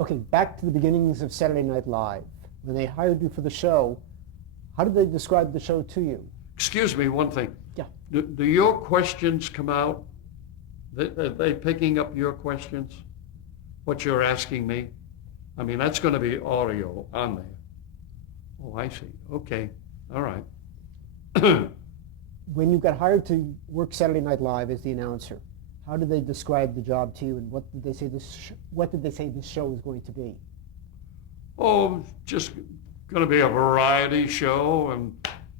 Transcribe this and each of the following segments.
Okay, back to the beginnings of Saturday Night Live. When they hired you for the show, how did they describe the show to you? Excuse me, one thing. Yeah. Do your questions come out? Are they picking up your questions? What you're asking me? I mean, that's going to be audio on there. Oh, I see. Okay. All right. When you got hired to work Saturday Night Live as the announcer, how did they describe the job to you, and what did they say this show was going to be? Oh, just going to be a variety show, and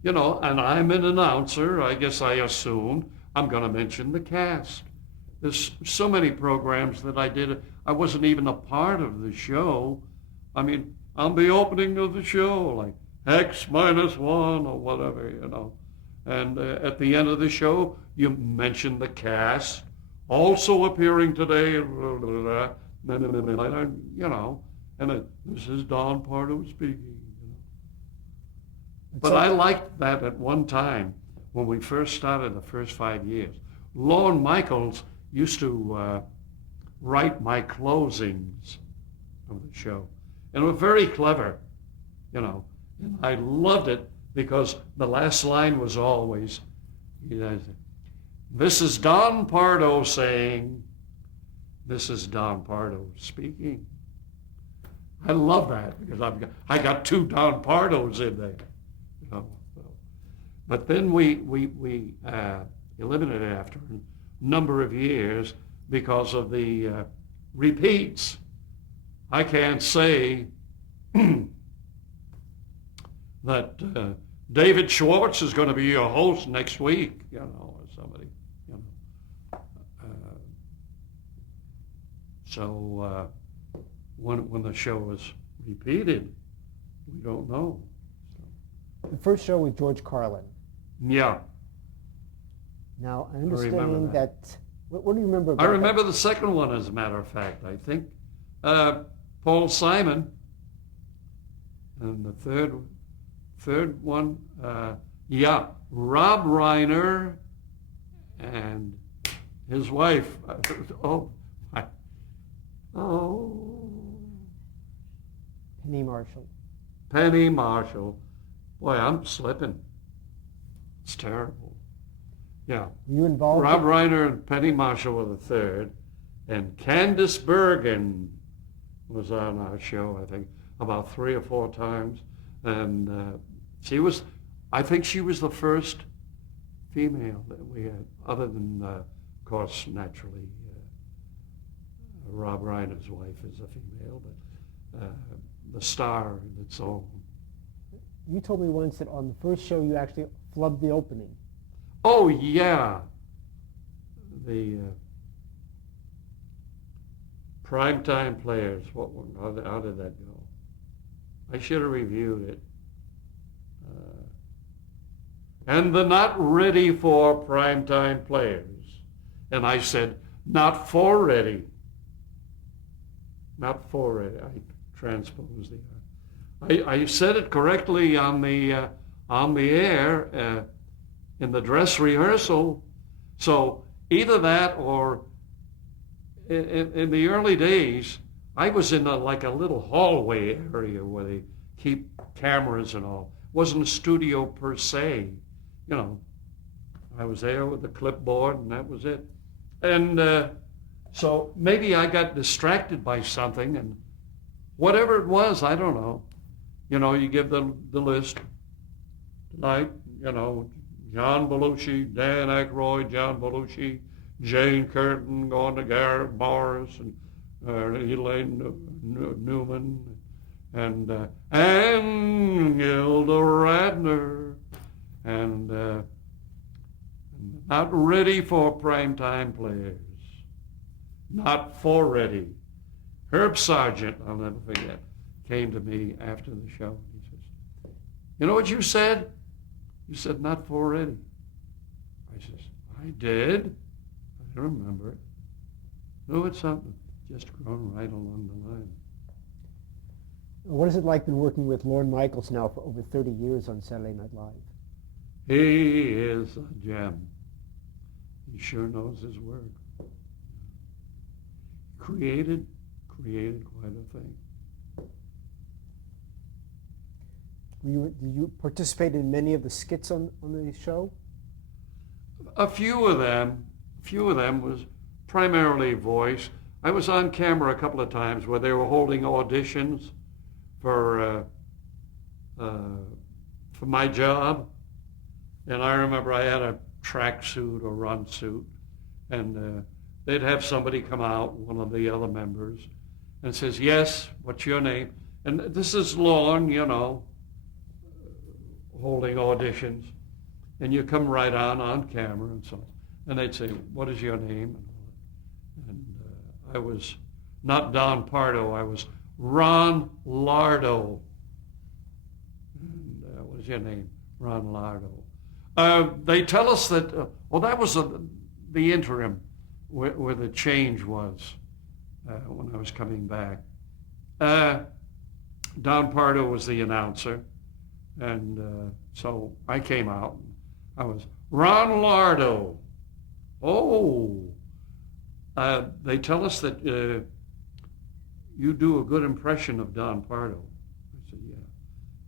I'm an announcer. I guess I assumed I'm going to mention the cast. There's so many programs that I did. I wasn't even a part of the show. I mean, on the opening of the show, like X-1 or whatever. And at the end of the show, you mention the cast. Also appearing today, and this is Don Pardo speaking. But I liked that at one time when we first started the first 5 years. Lorne Michaels used to write my closings of the show. And it was very clever, And I loved it because the last line was always, this is Don Pardo saying, this is Don Pardo speaking. I love that because I got two Don Pardos in there. But then we eliminated after a number of years because of the repeats. I can't say that David Schwartz is going to be your host next week, or somebody, So when the show is repeated, we don't know. The first show with George Carlin. Yeah. Now, I understand that. What do you remember about I remember the second one, as a matter of fact, I think. Paul Simon. And the third one, Rob Reiner and his wife. Penny Marshall. Boy, I'm slipping. It's terrible. Yeah. Were you involved? Rob Reiner and Penny Marshall were the third. And Candice Bergen was on our show, I think, about 3 or 4 times. And I think she was the first female that we had, other than, of course, naturally, Rob Reiner's wife is a female, but the star in its own. You told me once that on the first show you actually flubbed the opening. Oh, yeah. The primetime players, how did that go? I should have reviewed it. And the not ready for primetime players. And I said, not for ready. Not for ready. I transposed the I said it correctly on the air in the dress rehearsal. So either that or in the early days, I was in like a little hallway area where they keep cameras and all. It wasn't a studio per se. I was there with the clipboard and that was it. And so maybe I got distracted by something, and whatever it was, I don't know. You give the list tonight, John Belushi, Dan Aykroyd, John Belushi, Jane Curtin going to Garrett Morris, and Elaine Newman, and Gilda Radner, and not ready for primetime players. Not for ready. Herb Sargent, I'll never forget, came to me after the show. He says, you know what you said? You said not for ready. I says, I did. I remember it. No, it's something. Just grown right along the line. What is it like been working with Lorne Michaels now for over 30 years on Saturday Night Live? He is a gem. He sure knows his work. Created created quite a thing. Did you participate in many of the skits on the show? A few of them was primarily voice. I was on camera a couple of times where they were holding auditions for my job, and I remember I had a tracksuit or run suit, and they'd have somebody come out, one of the other members, and says, "Yes, what's your name?" And this is long, holding auditions, and you come right on camera and so, and they'd say, "What is your name?" And I was not Don Pardo, I was Ron Lardo. And what is your name? Ron Lardo. They tell us that, that was the interim where the change was when I was coming back. Don Pardo was the announcer, and so I came out. I was Ron Lardo. Oh, they tell us that you do a good impression of Don Pardo. I said, yeah.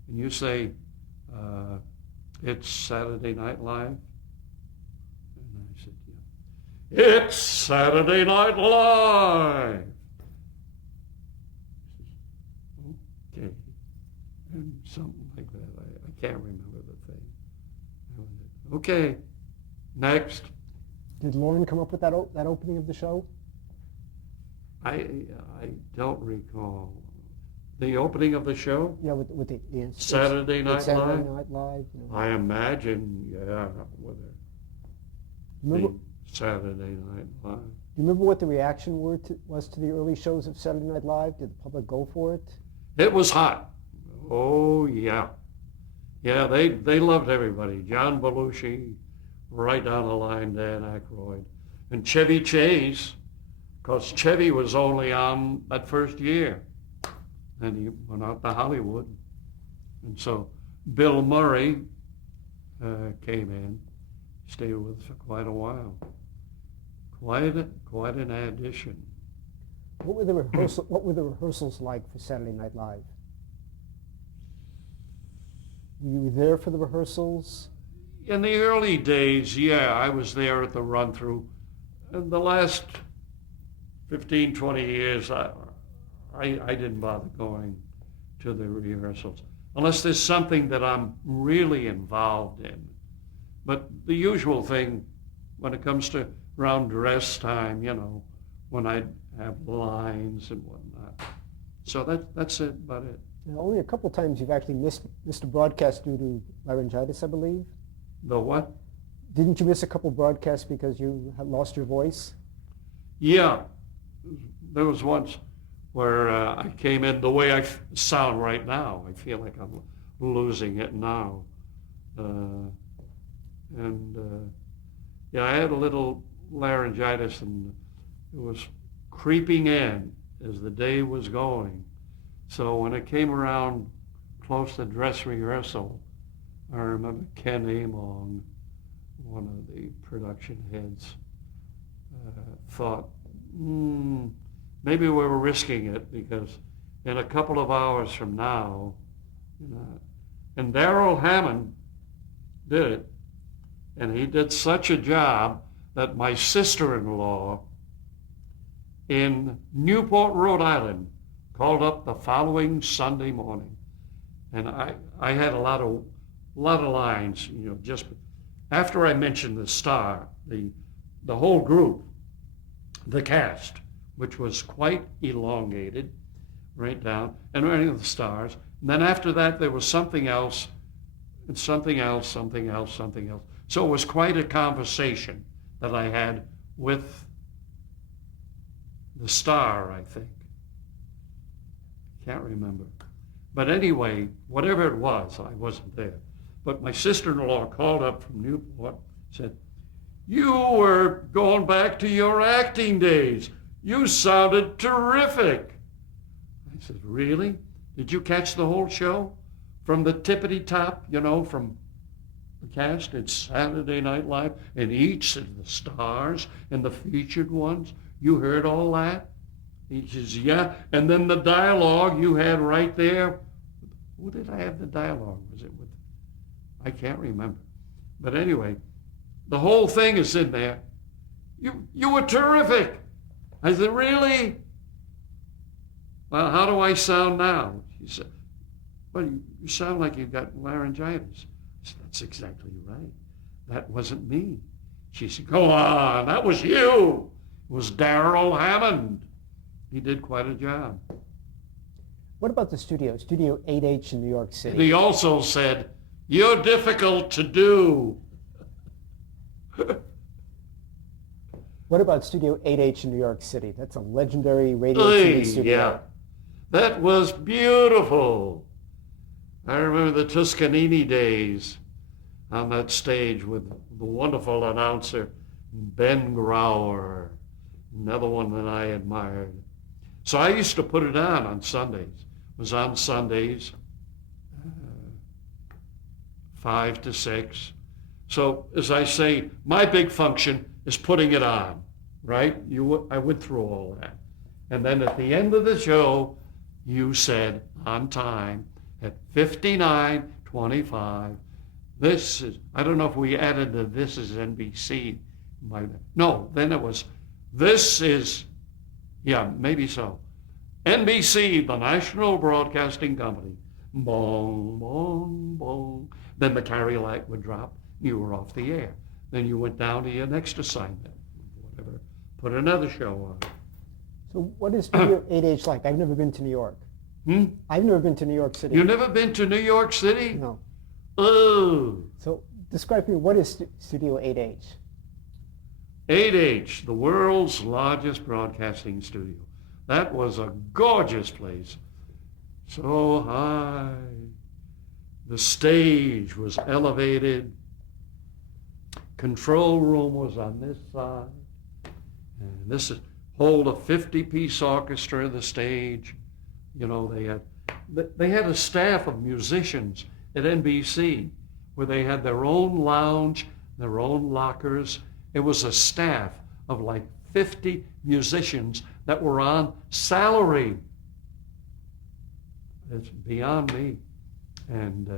And you say, it's Saturday Night Live? And I said, yeah. It's Saturday Night Live! He says, okay. And something like that. I can't remember the thing. Okay, next. Did Lauren come up with that opening of the show? I don't recall. The opening of the show? Yeah, with the Saturday Night Saturday Live? Night Live. I imagine, yeah, with Remember, the Saturday Night Live. do you remember what the reaction was to the early shows of Saturday Night Live? Did the public go for it? It was hot. Oh, yeah. Yeah, they loved everybody. John Belushi, right down the line, Dan Aykroyd. And Chevy Chase, because Chevy was only on that first year. Then he went out to Hollywood. And so Bill Murray came in, stayed with us for quite a while. Quite an addition. What were the rehearsals like for Saturday Night Live? Were you there for the rehearsals? In the early days, yeah, I was there at the run-through. In the last 15, 20 years, I didn't bother going to the rehearsals, unless there's something that I'm really involved in. But the usual thing when it comes to around dress time, when I have lines and whatnot. So that's it, about it. Now, only a couple times you've actually missed a broadcast due to laryngitis, I believe. The what? Didn't you miss a couple broadcasts because you had lost your voice? Yeah, there was once where I came in the way I sound right now. I feel like I'm losing it now. Yeah, I had a little laryngitis, and it was creeping in as the day was going. So when it came around close to dress rehearsal, I remember Ken Among, one of the production heads, thought, maybe we were risking it, because in a couple of hours from now, and Darrell Hammond did it, and he did such a job that my sister-in-law in Newport, Rhode Island, called up the following Sunday morning, and I had a lot of lines, just after I mentioned the star, the whole group, the cast, which was quite elongated, right down, and any of the stars. And then after that, there was something else, and something else, something else, something else. So it was quite a conversation that I had with the star, I think. Can't remember. But anyway, whatever it was, I wasn't there. But my sister-in-law called up from Newport, said, "You were going back to your acting days. You sounded terrific." I said, "Really? Did you catch the whole show? From the tippity top, from the cast? It's Saturday Night Live, and each of the stars and the featured ones. You heard all that?" He says, yeah. And then the dialogue you had right there. Who did I have the dialogue? Was it with? I can't remember. But anyway, the whole thing is in there. You were terrific. I said, really? Well, how do I sound now? She said, well, you sound like you've got laryngitis. I said, that's exactly right. That wasn't me. She said, go on, that was you. It was Darrell Hammond. He did quite a job. What about the studio, Studio 8H in New York City? And he also said, you're difficult to do. What about Studio 8H in New York City? That's a legendary radio TV studio. Yeah, that was beautiful. I remember the Toscanini days on that stage with the wonderful announcer, Ben Grauer, another one that I admired. So I used to put it on Sundays. It was on Sundays, 5 to 6. So as I say, my big function is putting it on, right? I went through all that. And then at the end of the show, you said on time at 59:25, this is, I don't know if we added the this is NBC. No, then it was, this is, yeah, maybe so. NBC, the National Broadcasting Company. Bong, bong, bong. Then the carry light would drop. You were off the air. Then you went down to your next assignment, whatever. Put another show on. So what is Studio 8H like? I've never been to New York. I've never been to New York City. You've never been to New York City? No. Oh. So describe to me, what is Studio 8H? 8H, the world's largest broadcasting studio. That was a gorgeous place. So high. The stage was elevated. Control room was on this side. And this is hold a 50-piece orchestra of the stage. You know, they had a staff of musicians at NBC where they had their own lounge, their own lockers. It was a staff of like 50 musicians that were on salary. It's beyond me. And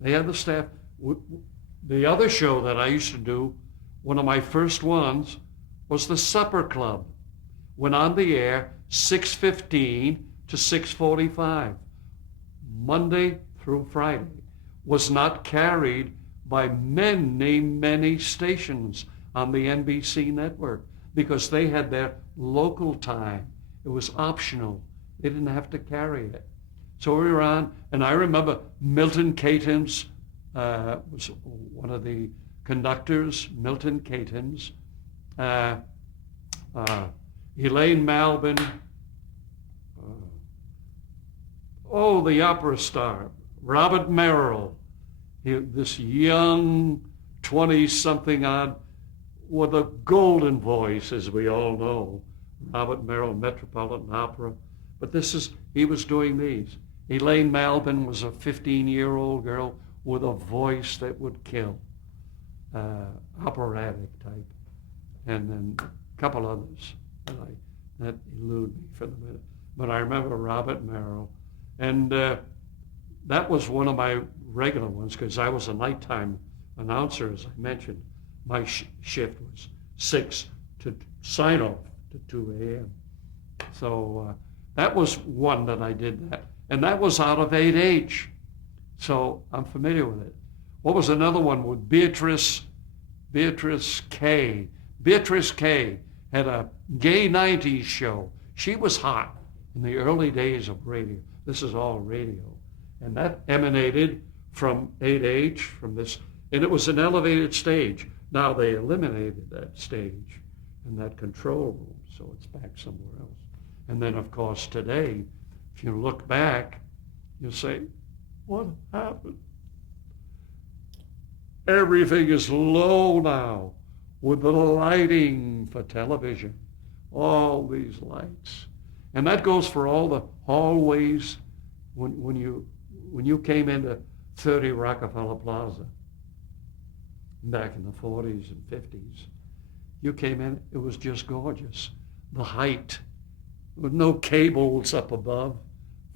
they had the staff. The other show that I used to do, one of my first ones, was the Supper Club. Went on the air 6:15 to 6:45, Monday through Friday. Was not carried by many stations on the NBC network because they had their local time. It was optional. They didn't have to carry it. So we were on, and I remember Milton Catons was one of the conductors, Milton Catons, Elaine Malbin, the opera star, Robert Merrill, this young 20-something odd with a golden voice, as we all know, Robert Merrill, Metropolitan Opera. But he was doing these. Elaine Malbin was a 15-year-old girl with a voice that would kill, operatic type, and then a couple others that elude me for the minute. But I remember Robert Merrill, and that was one of my regular ones because I was a nighttime announcer, as I mentioned. My shift was 6 to sign off to 2 a.m. So that was one that I did that. And that was out of 8H. So I'm familiar with it. What was another one with Beatrice K. Beatrice K. had a gay 90s show. She was hot in the early days of radio. This is all radio. And that emanated from 8H, from this, and it was an elevated stage. Now they eliminated that stage and that control room, so it's back somewhere else. And then, of course, today, if you look back, you say, what happened? Everything is low now with the lighting for television, all these lights. And that goes for all the hallways when you came into 30 Rockefeller Plaza back in the 40s and 50s. You came in, it was just gorgeous. The height, with no cables up above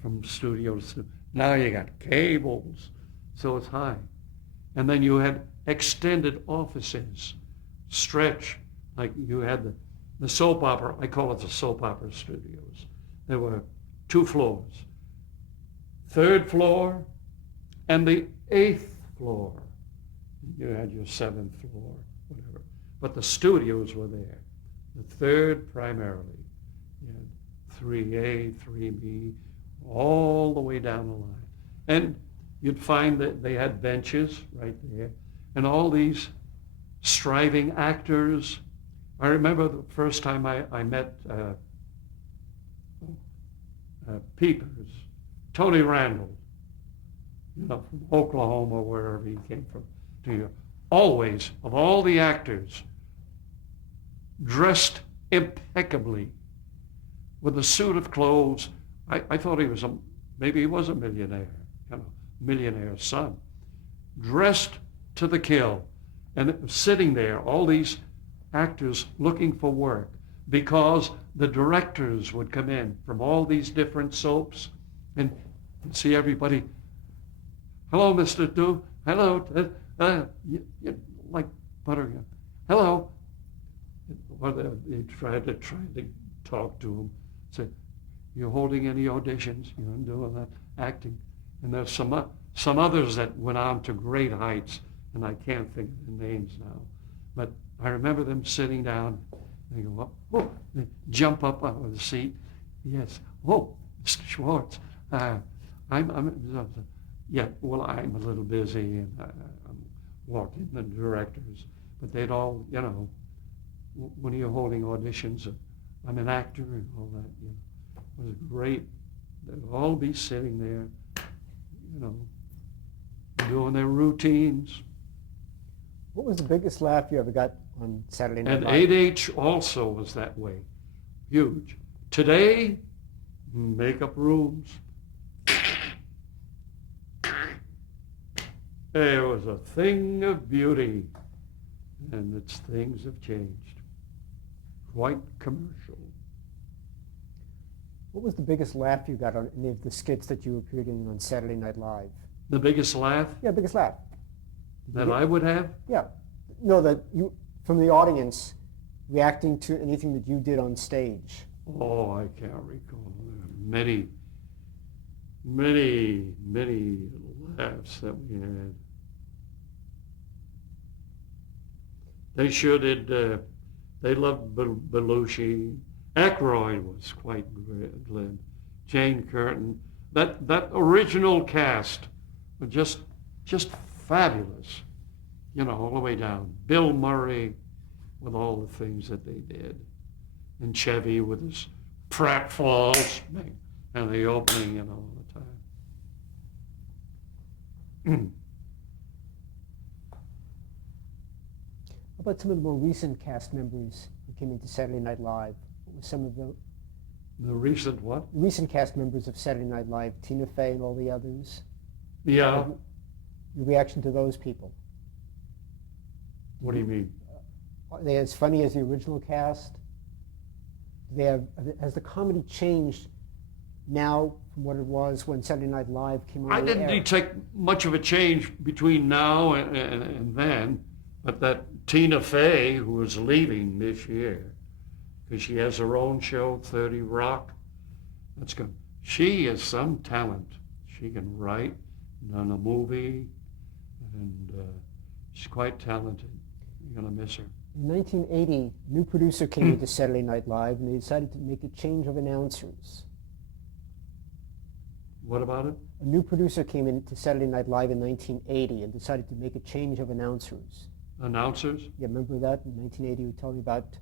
from studio to studio. Now you got cables, so it's high. And then you had extended offices, stretch, like you had the soap opera, I call it the soap opera studios. There were 2 floors. 3rd floor and the 8th floor. You had your 7th floor, whatever. But the studios were there. The 3rd primarily. You had 3A, 3B, all the way down the line. And you'd find that they had benches right there. And all these striving actors. I remember the first time I met Peepers, Tony Randall, from Oklahoma, or wherever he came from, to you. Always, of all the actors, dressed impeccably with a suit of clothes. I thought he was maybe he was a millionaire, millionaire's son, dressed to the kill, and sitting there, all these actors looking for work, because the directors would come in from all these different soaps and see everybody. Hello, Mr. Du. Hello. You like buttering. Hello. Well, they tried to talk to him. Say, "You holding any auditions? You're doing that acting?" And there's some others that went on to great heights, and I can't think of the names now. But I remember them sitting down. They go, "Oh," they jump up out of the seat. "Yes. Oh, Mr. Schwartz. Yeah, well, I'm a little busy," and I'm walking the directors. But they'd all, when you're holding auditions, I'm an actor and all that, It was great. They'd all be sitting there, doing their routines. What was the biggest laugh you ever got on Saturday Night And Live? 8H also was that way. Huge. Today, makeup rooms. It was a thing of beauty, and its things have changed. Quite commercial. What was the biggest laugh you got on any of the skits that you appeared in on Saturday Night Live? The biggest laugh Yeah, biggest laugh. that I would have? Yeah. No, that you, from the audience, reacting to anything that you did on stage. Oh, I can't recall. Many, many, many laughs that we had. They sure did. They loved Belushi. Aykroyd was quite glib. Jane Curtin. That original cast was just fabulous. All the way down. Bill Murray with all the things that they did. And Chevy with his pratfalls and the opening and all the time. How about some of the more recent cast members who came into Saturday Night Live? What were some of the recent what? recent cast members of Saturday Night Live, Tina Fey and all the others? Yeah. Your reaction to those people? What do you mean? Are they as funny as the original cast? Has the comedy changed now from what it was when Saturday Night Live came on I the didn't air? detect much of a change between now and then, but that Tina Fey, who is leaving this year, because she has her own show, 30 Rock, that's good. She is some talent. She can write, done a movie, and she's quite talented. You're going to miss her. In 1980, a new producer came into Saturday Night Live, and they decided to make a change of announcers. What about it? A new producer came into Saturday Night Live in 1980 and decided to make a change of announcers. Announcers? Yeah, remember that? In 1980, we told you about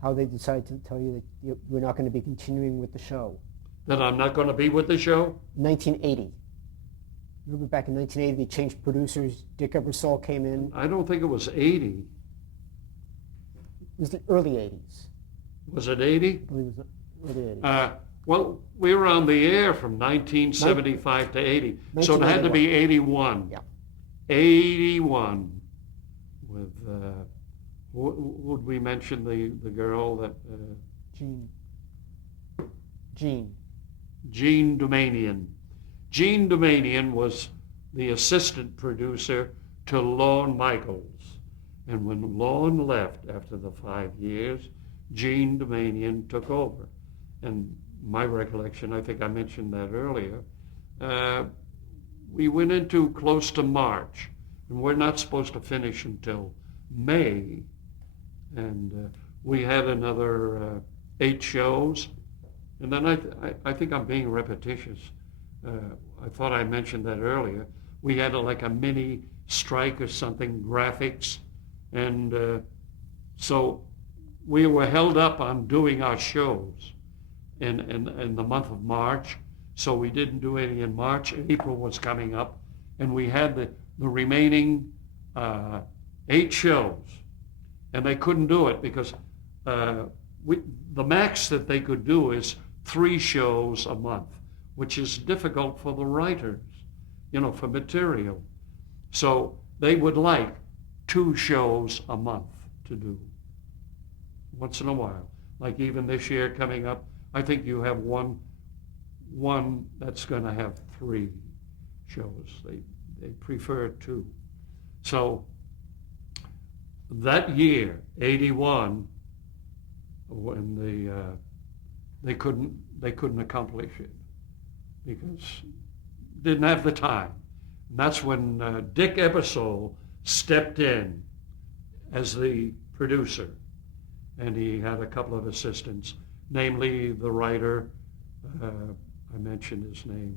how they decided to tell you that we're not going to be continuing with the show. That I'm not going to be with the show? 1980. Remember back in 1980, they changed producers. Dick Ebersol came in. I don't think it was 80. It was the early 80s. Was it 80? I believe it was the early 80s. Well, we were on the air from 1975 to 80, so it had to be 81. Yeah. 81 with, would we mention the girl that, Gene. Gene. Gene Dumanian. Gene Dumanian was the assistant producer to Lorne Michaels. And when Lorne left after the 5 years, Gene Dumanian took over. And my recollection, I think I mentioned that earlier, we went into close to March, and we're not supposed to finish until May. And we had another 8 shows. And then I think I'm being repetitious. I thought I mentioned that earlier. We had like a mini strike or something, graphics. And so we were held up on doing our shows in the month of March. So we didn't do any in March. April was coming up. And we had the remaining 8 shows. And they couldn't do it because the max that they could do is 3 shows a month, which is difficult for the writers, for material. So they would like 2 shows a month to do once in a while. Like even this year coming up, I think you have one that's going to have 3 shows. They prefer 2. So that year, 81, when they couldn't accomplish it because didn't have the time. And that's when Dick Ebersole stepped in as the producer, and he had a couple of assistants, namely the writer. I mentioned his name.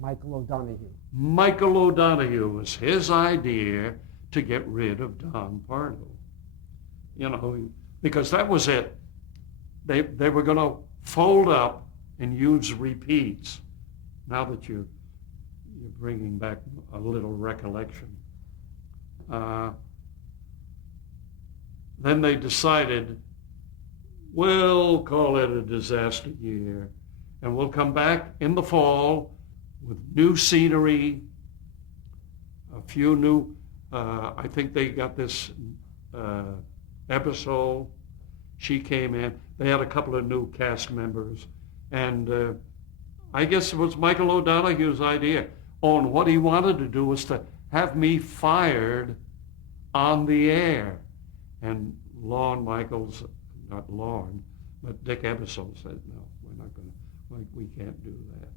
Michael O'Donoghue. Michael O'Donoghue was his idea to get rid of Don Pardo. Because that was it. They were going to fold up and use repeats. Now that you're bringing back a little recollection. Then they decided, we'll call it a disaster year, and we'll come back in the fall with new scenery, a few new, I think they got this episode. She came in. They had a couple of new cast members. And I guess it was Michael O'Donoghue's idea. And what he wanted to do was to have me fired on the air. And Lorne Michaels, not Lorne, but Dick Ebersole said, no, we're not going to, we can't do that.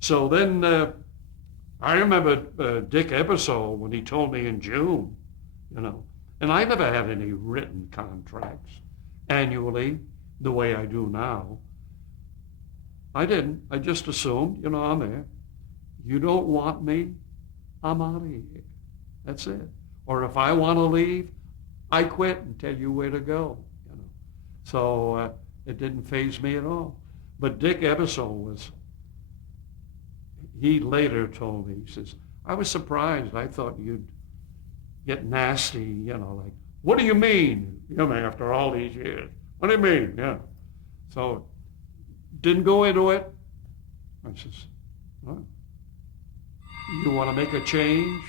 So then I remember Dick Ebersole when he told me in June, and I never had any written contracts annually the way I do now. I didn't. I just assumed, I'm there. You don't want me, I'm out of here. That's it. Or if I want to leave, I quit and tell you where to go. So it didn't faze me at all. But Dick Ebersole he later told me, he says, I was surprised. I thought you'd get nasty, like, what do you mean? After all these years, what do you mean? Yeah. So didn't go into it. I says, well, you want to make a change?